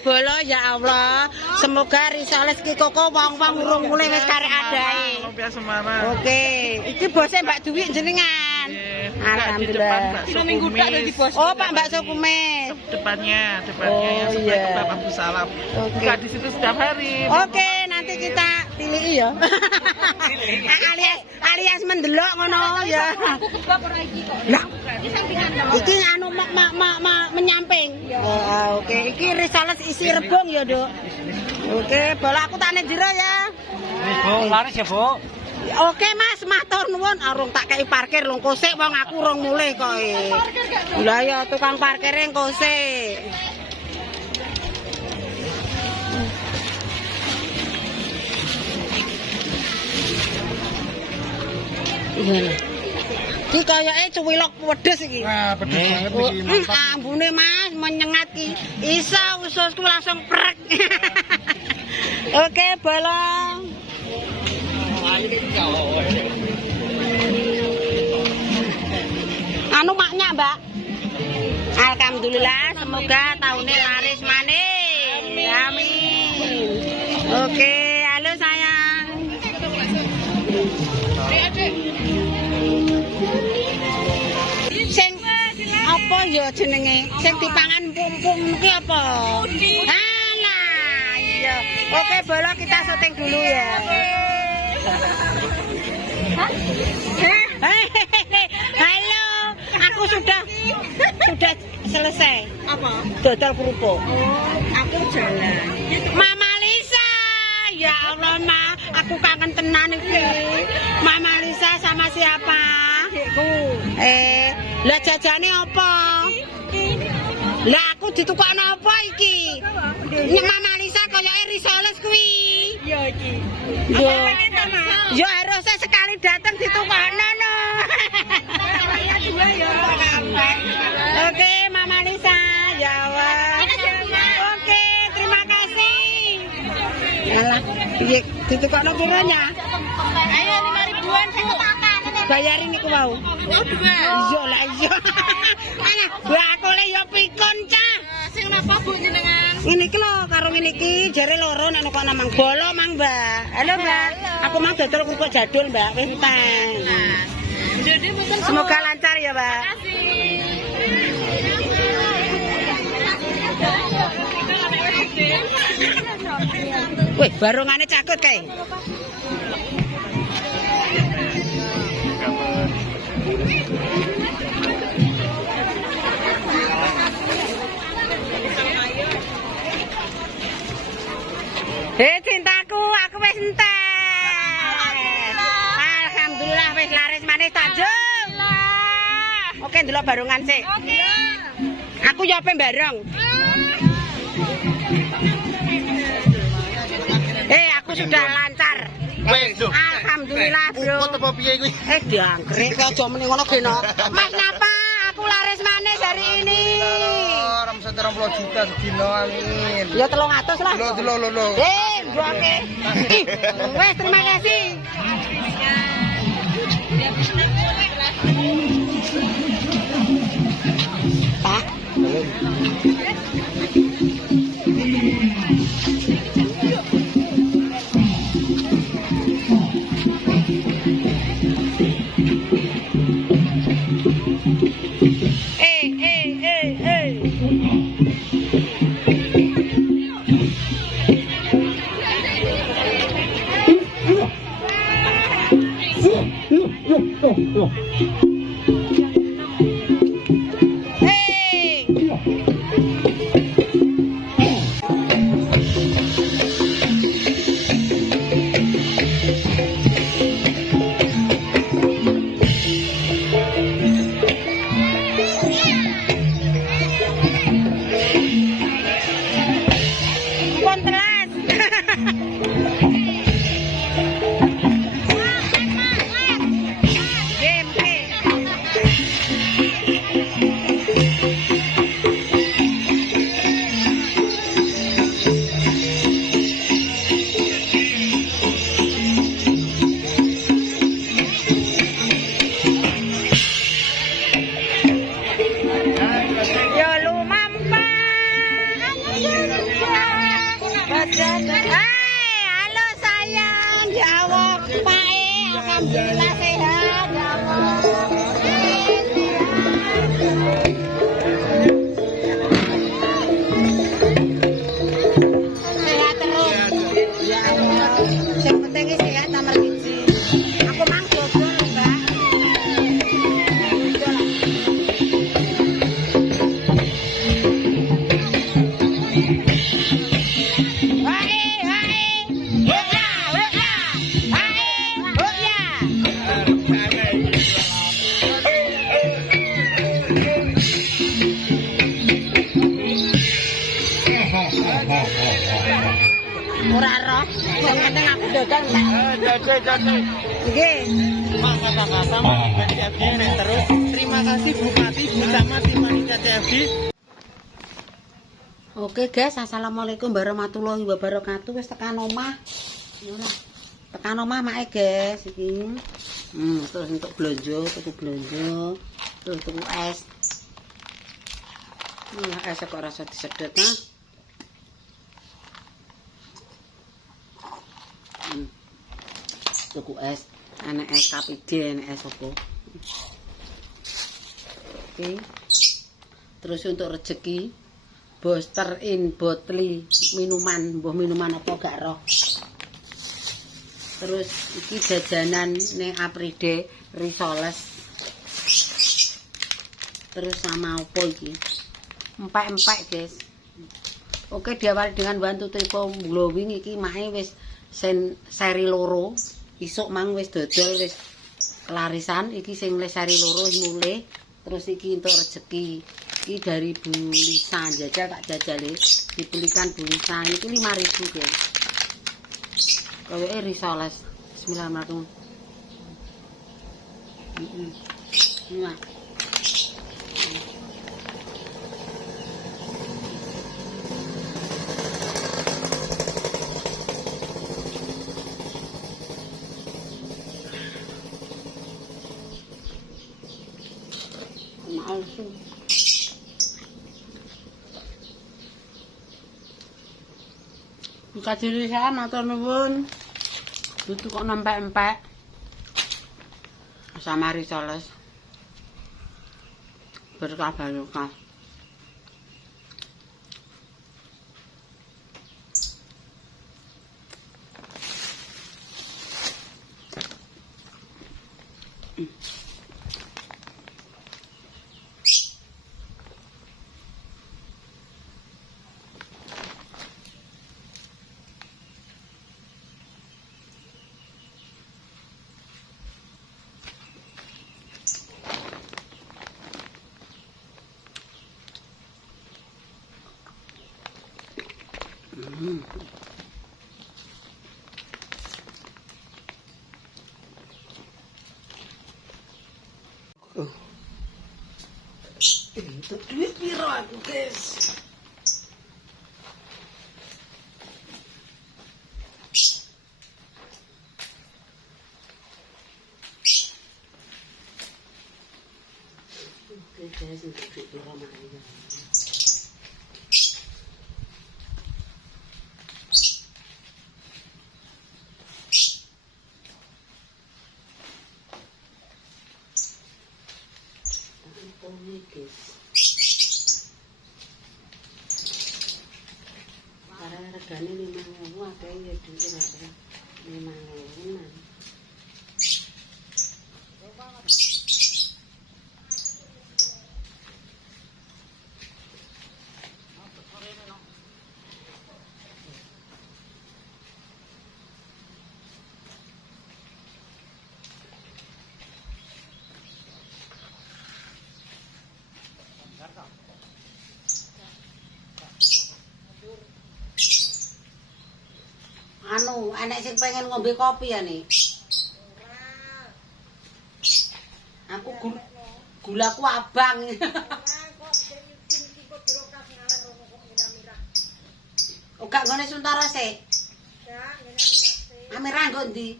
bolo ya Allah. Semoga risales ki koko wong-wong urung mulai wis karek adae. Lumpia Semarang. Oke, iki bose Mbak Duwi jenengan. Alhamdulillah. Oh, Pak Bakso Kumis. Depannya Oh, yang sebelah iya. kebab Abu Salam. Oke. Buka di situ setiap hari. Oke, nanti kita pilih ya. alias mendelok ngono ya. Lah, iki anu menyamping. Oh, oke, iki risales isi rebung ya, Dok. Oke, bola aku tak nek jero ya. Bu, laris ya, Bu. Oke Mas, matur nuwun. Arung tak kei parkir lho kosek wong aku urung mulih kok. Lah ya tukang parkire kosek. Gimana? Ki kayake cuwilok pedes iki. Wah, pedes banget iki, mantap. Ambune Mas menyengat ki. Iso ususku langsung prek. Oke, bolong. Anu maknya Mbak. Alhamdulillah semoga tahunnya laris manis. Amin. Oke, halo sayang. Sing apa ya jenenge? Sing dipangan pumpung ki apa? Alah, iya. Oke, bola kita syuting dulu ya. Halo, aku sudah selesai. Apa? Dodol kerupuk. Aku jalan. Mama Lisa, ya Allah Ma, aku kangen tenan iki. Mama Lisa sama siapa? Adikku. Lah jajane apa? Lah aku ditukokno apa iki? Nek Mama Lisa koyoke risoles kuwi. Iya iki. Yo. Yo harusnya sekali datang ditukokno no. Oke, Mama Lisa, ya Allah. Oke, terima kasih. Alah, piye ditukokno piranya? Ayo 5.000-an Bu. Bayarin niku wau. Iya lah iya. Alah, bakule yo pikun cah. Sing napa Bu jenengan? Ini iki lho karo ngene iki jare loro nek kok nang bolo Mang Mbak. Halo Mbak. Aku mang dodol kerupuk jadul Mbak, wis teng. Jadi mungkin Semoga lancar ya, Mbak. Wih, barungane cakut kae. Cintaku, aku wis entek. Alhamdulillah wis laris manis Tanjung. Oke, ndelok barungan sik. Oke. Aku yo ape bareng. Aku sudah lancar. Wes, lho. Alhamdulillah, Bro. Uput apa piye kuwi? Diangkrek kok aja meni ngono geno. Mas napa? Aku laris manis hari ini. 230 juta sedina, amin. Ya 300 lah. Lho. Oke. Wes, terima kasih. Pak. Hey! Hai, halo sayang, ya Allah, Pak alhamdulillah sehat, ya Allah. Sehat terus, ya Allah. Yang penting sehat nomor 1. Aku mang dodol, Mbak. Ora roh, yang penting aku dodol. Jadi. Nggih. Mas kata-kata Mas CFD terus. Terima kasih Bupati Bu Camat Panitia CFD. Oke guys, assalamualaikum warahmatullahi wabarakatuh. Wis tekan omah. Tekan omah mae guys iki. Terus untuk blonjo, tuku blonjo, terus tuku es. Es kok rasa disedot ha. Tuku es, enek es KPD, enek es opo. Oke. Terus untuk rezeki Booster in botli minuman, mbuh minuman apa gak roh. Terus iki jajanan ning Apride Risoles. Terus sama opo iki? Empek-empek, guys. Oke, diawali dengan bantu triko glowing iki mae wis seri loro. Isuk mang wis dodol wis kelarisan, iki sing seri loro mulai. Terus iki untuk rezeki. Iki dari Bu Lisa, jajal tak jajal dibelikan Bu Lisa itu 5.000 guys. Kayaknya Risoles 900. Nah. Maaf. Buka diri saya, matur nuwun. Itu kok nempek-empek. Sama Risoles. Berkah barokah. Itu duit piro aku guys. Oke guys, untuk duit piro makanya. Regane 5.000 akeh ya duit ora 5.000. Anu, anak sing pengen ngombe kopi ya nih. Aku gulaku abang. Gak ngene Suntara sih. Amirah nggo ndi?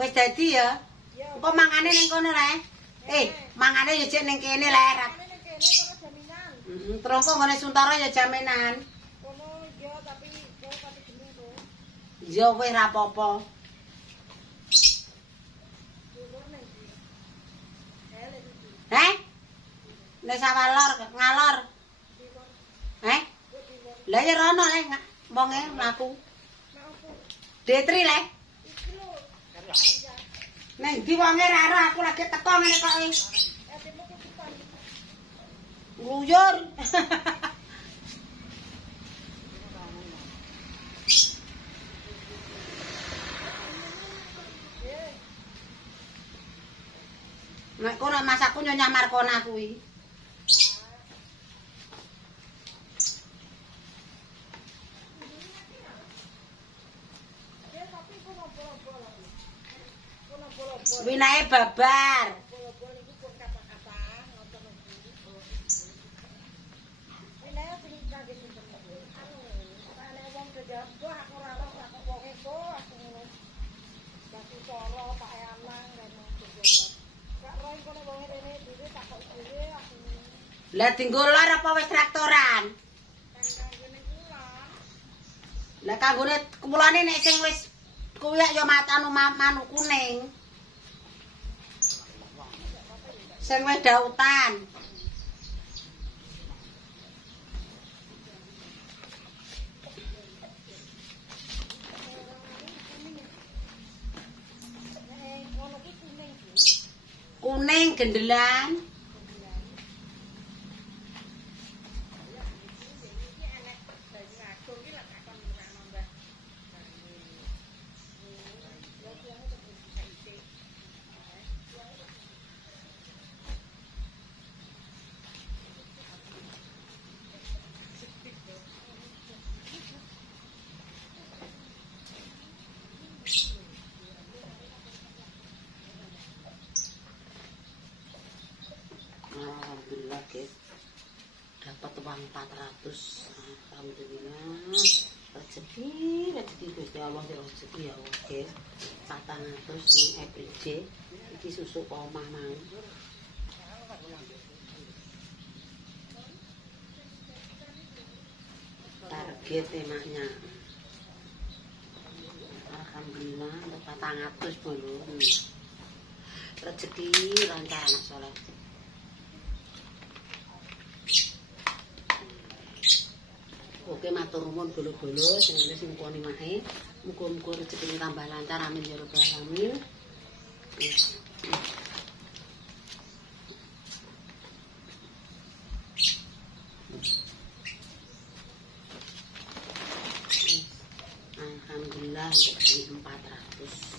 Wis dadi ya. Apa mangane ning kono le? Mangane ya jek ning kene le. Terus kok ngene Suntara ya jaminan. Iya wis ra apa-apa. Nek sawalor ngalor. Lah ya rono le wonge mlaku. Detri le. Neng ndi wonge ra ora aku lagi teko ngene kok. Nguyur. Nek kono masakku Nyonya Markona kuwi. Winae babar. Lah dinggo lor apa wis traktoran? Lah kanggone kumulane nek sing wis kuwi ya matanu manu kuning. Sing wis dautan. Kuning gendelan. Alhamdulillah guys, dapat uang 400. Alhamdulillah, rezeki Gusti Allah ya rezeki ya guys. 400 ning everyday iki susu omah mang. Target enaknya. Alhamdulillah untuk 400 dulu. Rezeki lancar anak soleh. Oke, matur nuwun bolo-bolo sing wis ngkoni mae. Muga-muga rezekine tambah lancar amin ya rabbal alamin. Alhamdulillah untuk 400.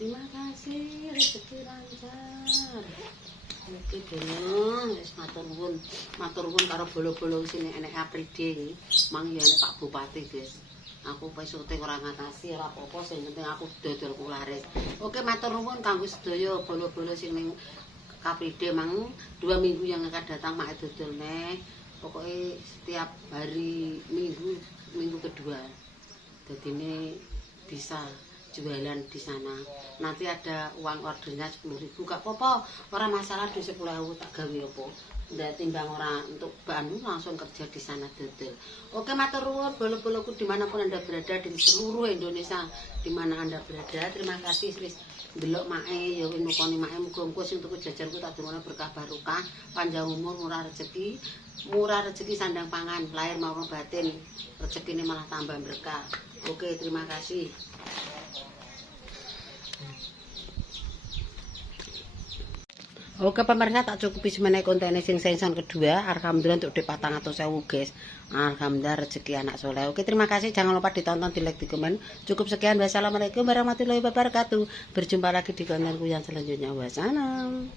Terima kasih rezeki lancar. Oke dong, wis matur nuwun karo bolo-bolo sing enek apride iki. Mang ya enek Pak Bupati, guys. Aku wis syuting ora ngatasi ora apa-apa, sing penting aku dodol ku laris. Oke, matur nuwun kanggo sedaya bolo-bolo sing ning Kapride mang 2 minggu yang akan datang mak dodol neh. Pokoknya setiap hari minggu kedua. Jadi ini bisa jualan di sana. Nanti ada uang ordernya 10.000, gak apa-apa, orang masalah di 10.000 tak gawe apa. Ndak timbang orang untuk bahan langsung kerja di sana dodol. Oke, matur nuwun bolo-boloku dimanapun Anda berada di seluruh Indonesia, dimana Anda berada. Terima kasih wis ndelok mae ya nukoni mae, muga-muga sing tuku jajanku tak dumono berkah barokah, panjang umur, murah rezeki sandang pangan, lahir maupun batin, rezekine malah tambah berkah. Oke, terima kasih. Oke pemirsa, tak cukupi semenai konten sing season kedua. Alhamdulillah untuk di 400.000 guys. Alhamdulillah rezeki anak soleh. Oke, terima kasih, jangan lupa ditonton, di like, di komen. Cukup sekian, wassalamualaikum warahmatullahi wabarakatuh. Berjumpa lagi di kontenku yang selanjutnya. Wassalam.